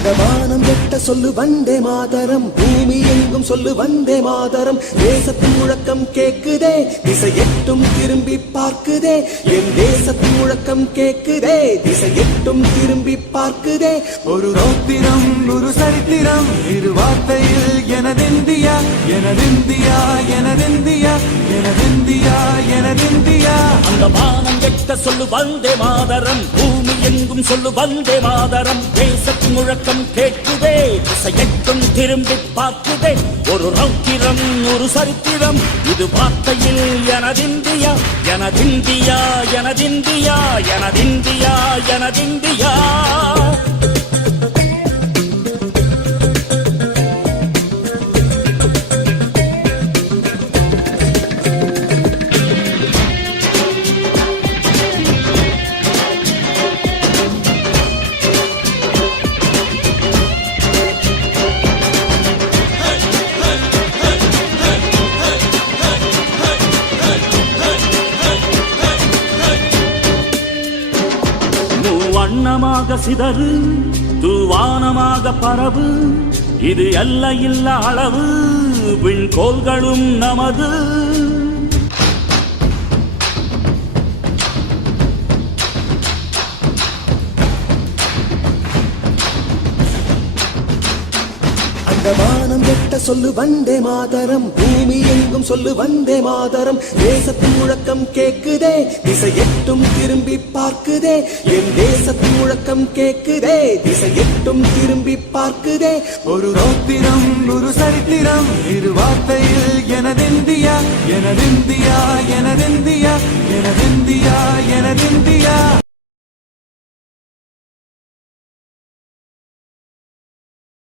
அந்த வானம் எட்ட சொல்லு வந்தே மாதரம், பூமி எங்கும் சொல்லு வந்தே மாதரம். தேசத்தின் முழக்கம் கேக்குதே, திசை எட்டும் திரும்பி பார்க்குதே. என் தேசத்தின் முழக்கம் கேக்குதே, திசை எட்டும் திரும்பி பார்க்குதே. ஒரு ரௌத்திரம் ஒரு சரித்திரம் இரு வார்த்தையில் எனதிந்தியா எனதிந்தியா எனதிந்தியா எனதிந்தியா எனதிந்தியா. அந்த வானம் எட்ட சொல்லு வந்தே மாதரம், பூமி எங்கும் சொல்லு வந்தே மாதரம். தேசத்தின் முழக்கம் கேட்குதே, திசை எட்டும் திரும்பி பார்க்குதே. ஒரு ரௌத்திரம் ஒரு சரித்திரம் இது வார்த்தையில் எனதிந்தியா எனதிந்தியா எனதிந்தியா எனதிந்தியா எனதிந்தியா. வண்ணமாக சிதறு தூவானமாக பரவு, இது அல்ல இல்ல அளவு விண்கோள்களும் நமது. அந்த வானம் எட்ட சொல்லு வந்தே மாதரம், பூமி எங்கும் சொல்லு வந்தே மாதரம். தேசத்தின் முழக்கம் கேக்குதே, திசை எட்டும் திரும்பி பார்க்குதே. என் தேசத்தின் முழக்கம் கேக்குதே, திசை எட்டும் திரும்பி பார்க்குதே. ஒரு ரௌத்திரம் ஒரு சரித்திரம் இரு வார்த்தையில் எனதிந்தியா எனதிந்தியா எனதிந்தியா எனதிந்தியா எனதிந்தியா.